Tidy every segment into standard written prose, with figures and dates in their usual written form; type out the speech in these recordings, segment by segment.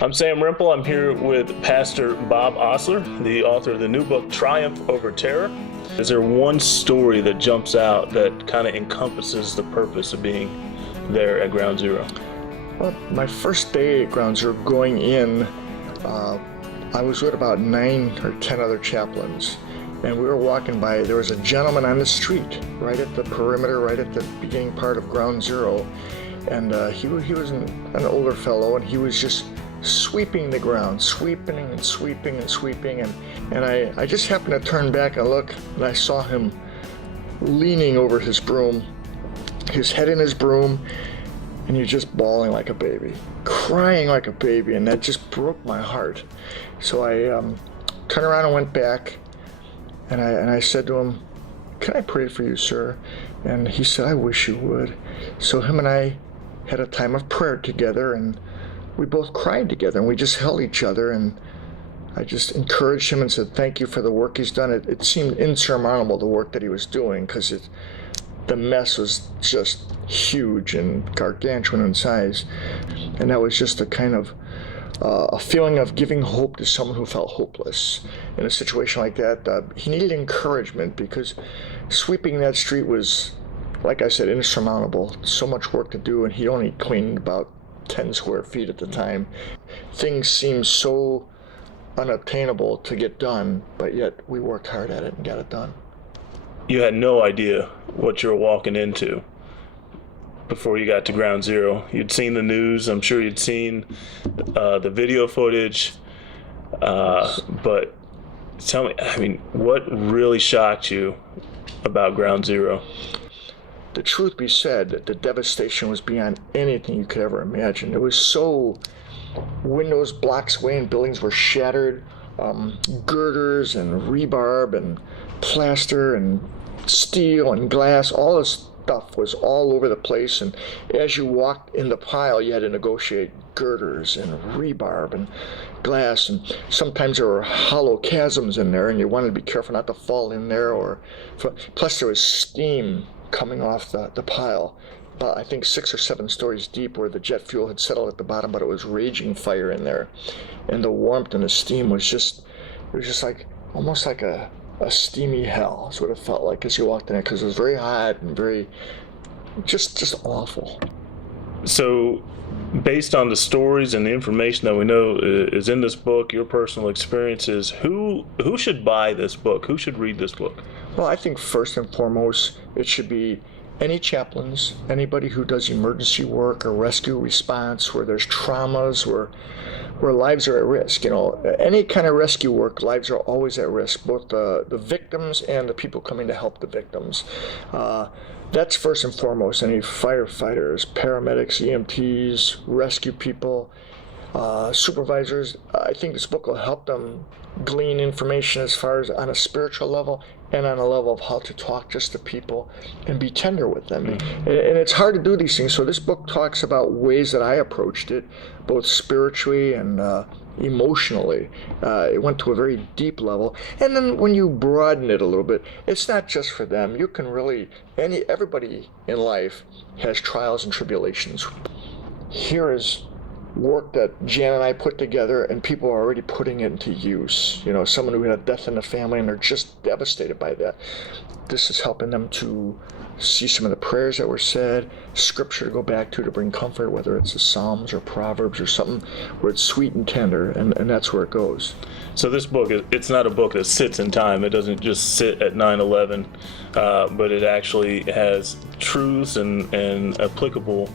I'm Sam Rimple. I'm here with Pastor Bob Ossler, the author of the new book, Triumph Over Terror. Is there one story that jumps out that kind of encompasses the purpose of being there at Ground Zero? Well, my first day at Ground Zero going in, I was with about 9 or 10 other chaplains, and we were walking by. There was a gentleman on the street right at the perimeter, right at the beginning part of Ground Zero, and he was an older fellow, and he was just sweeping the ground, sweeping and sweeping and sweeping, and I just happened to turn back and look, and I saw him leaning over his broom, his head in his broom, and he was just bawling like a baby, crying like a baby, and that just broke my heart. So I turned around and went back, and I said to him, "Can I pray for you, sir?" And he said, "I wish you would." So him and I had a time of prayer together, and we both cried together, and we just held each other, and I just encouraged him and said, "Thank you for the work he's done." It seemed insurmountable, the work that he was doing, because the mess was just huge and gargantuan in size. And that was just a kind of a feeling of giving hope to someone who felt hopeless. In a situation like that, he needed encouragement, because sweeping that street was, like I said, insurmountable. So much work to do, and he only cleaned about 10 square feet at the time. Things seemed so unattainable to get done, but yet we worked hard at it and got it done. You had no idea what you were walking into before you got to Ground Zero. You'd seen the news. I'm sure you'd seen the video footage. But tell me, what really shocked you about Ground Zero? The truth be said, the devastation was beyond anything you could ever imagine. It was so, windows blocks away and buildings were shattered, girders and rebarb and plaster and steel and glass, all this stuff was all over the place, and as you walked in the pile, you had to negotiate girders and rebarb and glass, and sometimes there were hollow chasms in there, and you wanted to be careful not to fall in there, plus there was steam coming off the pile, about I think 6 or 7 stories deep, where the jet fuel had settled at the bottom, but it was raging fire in there, and the warmth and the steam was just, it was just like, almost like a steamy hell. That's what it felt like as you walked in there, because it was very hot and very, just awful. So, based on the stories and the information that we know is in this book, your personal experiences, who should buy this book? Who should read this book? Well, I think first and foremost, it should be any chaplains, anybody who does emergency work or rescue response, where there's traumas, where lives are at risk. You know, any kind of rescue work, lives are always at risk, both the victims and the people coming to help the victims. That's first and foremost. Any firefighters, paramedics, EMTs, rescue people, supervisors. I think this book will help them glean information as far as on a spiritual level and on a level of how to talk just to people and be tender with them. And it's hard to do these things, so this book talks about ways that I approached it, both spiritually and emotionally. It went to a very deep level, and then when you broaden it a little bit, it's not just for them. You can really, everybody in life has trials and tribulations. Here is work that Jan and I put together, and people are already putting it into use. You know, someone who had a death in the family and they're just devastated by that. This is helping them to see some of the prayers that were said, scripture to go back to bring comfort, whether it's the Psalms or Proverbs or something where it's sweet and tender, and that's where it goes. So this book, it's not a book that sits in time. It doesn't just sit at 9/11, but it actually has truths and applicable,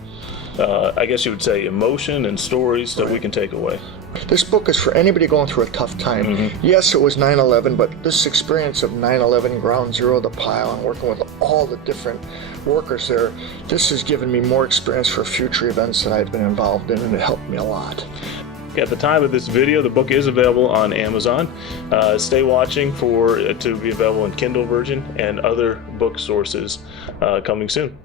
I guess you would say, emotion and stories that we can take away. This book is for anybody going through a tough time. Yes, it was 9/11, but this experience of 9/11, Ground Zero, the pile, and working with all the different workers there, this has given me more experience for future events that I've been involved in, and it helped me a lot. At the time of this video, the book is available on Amazon. Stay watching for it to be available in Kindle version and other book sources coming soon.